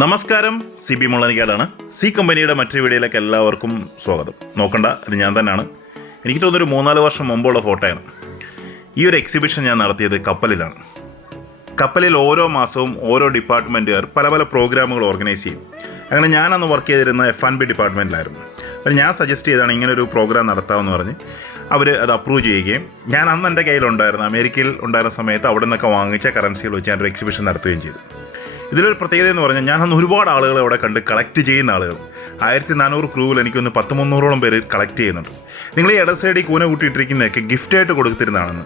നമസ്കാരം, C B മുള്ളനിക്കാടാണ്. C കമ്പനിയുടെ മറ്റൊരു വീഡിയോയിലേക്ക് എല്ലാവർക്കും സ്വാഗതം. നോക്കണ്ട, ഇത് ഞാൻ തന്നെയാണ്. എനിക്ക് തോന്നുന്നൊരു 3-4 വർഷം മുമ്പുള്ള ഫോട്ടോയാണ്. ഈ ഒരു എക്സിബിഷൻ ഞാൻ നടത്തിയത് കപ്പലിലാണ്. കപ്പലിൽ ഓരോ മാസവും ഓരോ ഡിപ്പാർട്ട്മെൻറ്റുകാർ പല പല പ്രോഗ്രാമുകൾ ഓർഗനൈസ് ചെയ്യും. അങ്ങനെ ഞാനന്ന് വർക്ക് ചെയ്തിരുന്ന F&B ഡിപ്പാർട്ട്മെൻറ്റിലായിരുന്നു. അപ്പോൾ ഞാൻ സജസ്റ്റ് ചെയ്താണ് ഇങ്ങനൊരു പ്രോഗ്രാം നടത്താമെന്ന് പറഞ്ഞ് അവർ അത് അപ്രൂവ് ചെയ്യുകയും ഞാൻ അന്ന് എൻ്റെ കയ്യിലുണ്ടായിരുന്നു, അമേരിക്കയിൽ ഉണ്ടായിരുന്ന സമയത്ത് അവിടെ നിന്നൊക്കെ വാങ്ങിച്ച കറൻസികൾ വെച്ച് ഞാനൊരു എക്സിബിഷൻ നടത്തുകയും ചെയ്തു. ഇതിലൊരു പ്രത്യേകത എന്ന് പറഞ്ഞാൽ ഞാൻ അന്ന് ഒരുപാട് ആളുകളെ അവിടെ കണ്ട് കളക്ട് ചെയ്യുന്ന ആളുകൾ 1400 ക്രൂവിൽ എനിക്കൊന്ന് 100-300ഓളം പേര് കളക്ട് ചെയ്യുന്നുണ്ട്. നിങ്ങൾ ഈ ഇടസൈഡിൽ കൂന കൂട്ടിയിട്ടിരിക്കുന്നതൊക്കെ ഗിഫ്റ്റായിട്ട് കൊടുത്തിരുന്നതാണെന്ന്.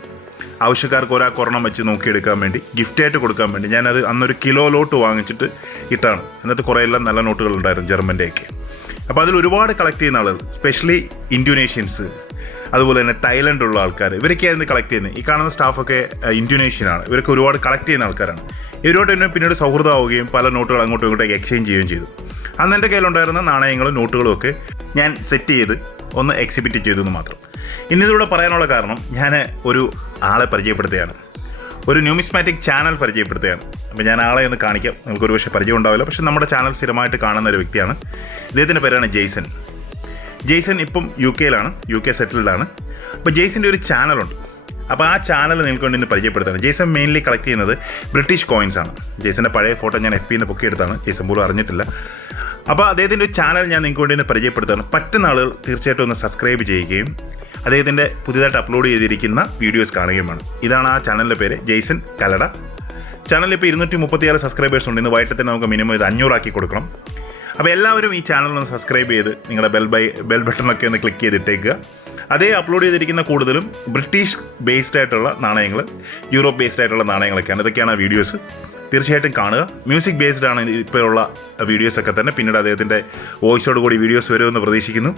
ആവശ്യക്കാർക്ക് ഒരാൾക്കൊരെണ്ണം വെച്ച് നോക്കിയെടുക്കാൻ വേണ്ടി ഗിഫ്റ്റായിട്ട് കൊടുക്കാൻ വേണ്ടി ഞാനത് അന്നൊരു കിലോ ലോട്ട് വാങ്ങിച്ചിട്ട് ഇട്ടാണ്. അതിനകത്ത് കുറേ എല്ലാം നല്ല നോട്ടുകളുണ്ടായിരുന്നു, ജർമ്മൻ്റെയൊക്കെ. അപ്പോൾ അതിൽ ഒരുപാട് കളക്ട് ചെയ്യുന്ന ആളുകൾ, സ്പെഷ്യലി ഇൻഡോനേഷ്യൻസ്, അതുപോലെ തന്നെ തായ്ലൻഡുള്ള ആൾക്കാർ, ഇവരൊക്കെയായിരുന്നു കളക്ട് ചെയ്യുന്നത്. ഈ കാണുന്ന സ്റ്റാഫൊക്കെ ഇൻഡോനേഷ്യനാണ്. ഇവരൊക്കെ ഒരുപാട് കളക്ട് ചെയ്യുന്ന ആൾക്കാരാണ്. ഇവരോട് തന്നെ പിന്നീട് സൗഹൃദമാവുകയും പല നോട്ടുകൾ അങ്ങോട്ടും ഇങ്ങോട്ടേക്ക് എക്സ്ചേഞ്ച് ചെയ്യുകയും ചെയ്തു. അന്ന് എൻ്റെ കയ്യിലുണ്ടായിരുന്ന നാണയങ്ങളും നോട്ടുകളും ഒക്കെ ഞാൻ സെറ്റ് ചെയ്ത് ഒന്ന് എക്സിബിറ്റ് ചെയ്തു എന്ന് മാത്രം. ഇന്നിതിലൂടെ പറയാനുള്ള കാരണം, ഞാൻ ഒരു ആളെ പരിചയപ്പെടുത്തുകയാണ്, ഒരു ന്യൂമിസ്മാറ്റിക് ചാനൽ പരിചയപ്പെടുത്തുകയാണ്. അപ്പോൾ ഞാൻ ആളെ ഒന്ന് കാണിക്കാം. നിങ്ങൾക്ക് ഒരു പക്ഷേ പരിചയം ഉണ്ടാവില്ല, പക്ഷേ നമ്മുടെ ചാനൽ സ്ഥിരമായിട്ട് കാണുന്ന ഒരു വ്യക്തിയാണ്. ഇദ്ദേഹത്തിൻ്റെ പേരാണ് ജെയ്സൺ. ജെയ്സൺ ഇപ്പം UK സെറ്റിൽഡാണ്. അപ്പോൾ ജെയ്സൻ്റെ ഒരു ചാനലുണ്ട്. അപ്പോൾ ആ ചാനൽ നിങ്ങൾക്ക് വേണ്ടി ഇന്ന് പരിചയപ്പെടുത്താണ്. ജെയ്സൺ മെയിൻലി കളക്ട് ചെയ്യുന്നത് ബ്രിട്ടീഷ് കോയിൻസാണ്. ജെയ്സൻ്റെ പഴയ ഫോട്ടോ ഞാൻ FB നിന്ന് പൊക്കിയെടുത്താണ്, ജെയ്സൺ പോലും അറിഞ്ഞിട്ടില്ല. അപ്പോൾ അദ്ദേഹത്തിൻ്റെ ഒരു ചാനൽ ഞാൻ നിങ്ങൾക്ക് വേണ്ടി ഇന്ന് പരിചയപ്പെടുത്താണ്. പറ്റുന്ന ആളുകൾ തീർച്ചയായിട്ടും ഒന്ന് സബ്സ്ക്രൈബ് ചെയ്യുകയും അദ്ദേഹത്തിൻ്റെ പുതിയതായിട്ട് അപ്ലോഡ് ചെയ്തിരിക്കുന്ന വീഡിയോസ് കാണുകയും വേണം. ഇതാണ് ആ ചാനലിൻ്റെ പേര്, ജെയ്സൺ കലട. ചാനലിൽ ഇപ്പോൾ 236 സബ്സ്ക്രൈബേഴ്സ് ഉണ്ട്. ഇന്ന് വൈകിട്ട് തന്നെ നമുക്ക് മിനിമം ഇത് 500 ആക്കി കൊടുക്കണം. അപ്പോൾ എല്ലാവരും ഈ ചാനലൊന്ന് സബ്സ്ക്രൈബ് ചെയ്ത് നിങ്ങളുടെ ബെൽ ബട്ടണൊക്കെ ഒന്ന് ക്ലിക്ക് ചെയ്തിട്ടേക്കുക. അതേ അപ്ലോഡ് ചെയ്തിരിക്കുന്ന കൂടുതലും ബ്രിട്ടീഷ് ബേസ്ഡ് ആയിട്ടുള്ള നാണയങ്ങൾ, യൂറോപ്പ് ബേസ്ഡ് ആയിട്ടുള്ള നാണയങ്ങളൊക്കെയാണ്. ഇതൊക്കെയാണ് വീഡിയോസ്. തീർച്ചയായിട്ടും കാണുക. മ്യൂസിക് ബേസ്ഡ് ആണ് ഇപ്പോഴുള്ള വീഡിയോസൊക്കെ തന്നെ. പിന്നീട് അദ്ദേഹത്തിൻ്റെ വോയിസോട് കൂടി വീഡിയോസ് വരുമെന്ന് പ്രതീക്ഷിക്കുന്നു.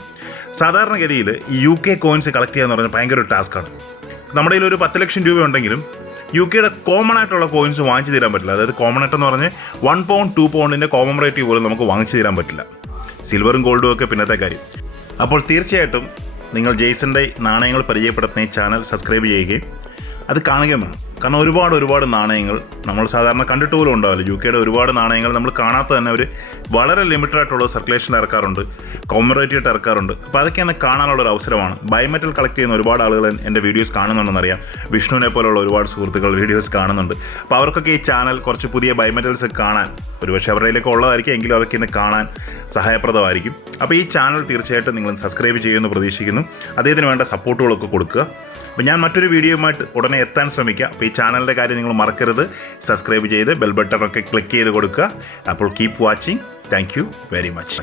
സാധാരണഗതിയിൽ ഈ UK കോയിൻസ് കളക്ട് ചെയ്യുക എന്ന് പറഞ്ഞാൽ ഭയങ്കര ഒരു ടാസ്ക്കാണ്. നമ്മുടെ കയ്യിൽ ഒരു 10 ലക്ഷം രൂപ ഉണ്ടെങ്കിലും UK കോമൺ ആയിട്ടുള്ള കോയിൻസ് വാങ്ങിച്ചു തരാൻ പറ്റില്ല. അതായത് കോമൺ ആയിട്ടെന്ന് പറഞ്ഞാൽ 1 പൗണ്ട് 2 പൗണ്ടിൻ്റെ കോമമറേറ്റീവ് പോലും നമുക്ക് വാങ്ങിച്ചു തരാൻ പറ്റില്ല. സിൽവറും ഗോൾഡും ഒക്കെ പിന്നത്തെ കാര്യം. അപ്പോൾ തീർച്ചയായിട്ടും നിങ്ങൾ ജെയ്സൻ്റെ നാണയങ്ങൾ പരിചയപ്പെടുത്തുന്ന ഈ ചാനൽ സബ്സ്ക്രൈബ് ചെയ്യുകയും അത് കാണുകയും വേണം. കാരണം ഒരുപാട് നാണയങ്ങൾ നമ്മൾ സാധാരണ കണ്ടിട്ട് പോലും ഉണ്ടാവില്ല. UK ഒരുപാട് നാണയങ്ങൾ നമ്മൾ കാണാത്ത തന്നെ ഒരു വളരെ ലിമിറ്റഡ് ആയിട്ടുള്ള സർക്കുലേഷനിൽ ഇറക്കാറുണ്ട്, കോമറേറ്റീവായിട്ട് ഇറക്കാറുണ്ട്. അപ്പോൾ അതൊക്കെയാണ് കാണാനുള്ളൊരു അവസരമാണ്. ബയോമെറ്റൽ കളക്ട് ചെയ്യുന്ന ഒരുപാട് ആളുകൾ എൻ്റെ വീഡിയോസ് കാണുന്നുണ്ടെന്നറിയാം. വിഷ്ണുവിനെ പോലുള്ള ഒരുപാട് സുഹൃത്തുക്കൾ വീഡിയോസ് കാണുന്നുണ്ട്. അപ്പോൾ അവർക്കൊക്കെ ഈ ചാനൽ കുറച്ച് പുതിയ ബയോമെറ്റൽസ് കാണാൻ, ഒരുപക്ഷെ അവരുടെയിലൊക്കെ ഉള്ളതായിരിക്കും, എങ്കിലും അതൊക്കെ ഇന്ന് കാണാൻ സഹായപ്രദമായിരിക്കും. അപ്പോൾ ഈ ചാനൽ തീർച്ചയായിട്ടും നിങ്ങൾ സബ്സ്ക്രൈബ് ചെയ്യുമെന്ന് പ്രതീക്ഷിക്കുന്നു. അദ്ദേഹത്തിന് വേണ്ട സപ്പോർട്ടുകളൊക്കെ കൊടുക്കുക. അപ്പോൾ ഞാൻ മറ്റൊരു വീഡിയോയുമായിട്ട് ഉടനെ എത്താൻ ശ്രമിക്കാം. അപ്പോൾ ഈ ചാനലിൻ്റെ കാര്യം നിങ്ങൾ മറക്കരുത്. സബ്സ്ക്രൈബ് ചെയ്ത് ബെൽ ബട്ടണൊക്കെ ക്ലിക്ക് ചെയ്ത് കൊടുക്കുക. അപ്പോൾ keep watching. Thank you very much.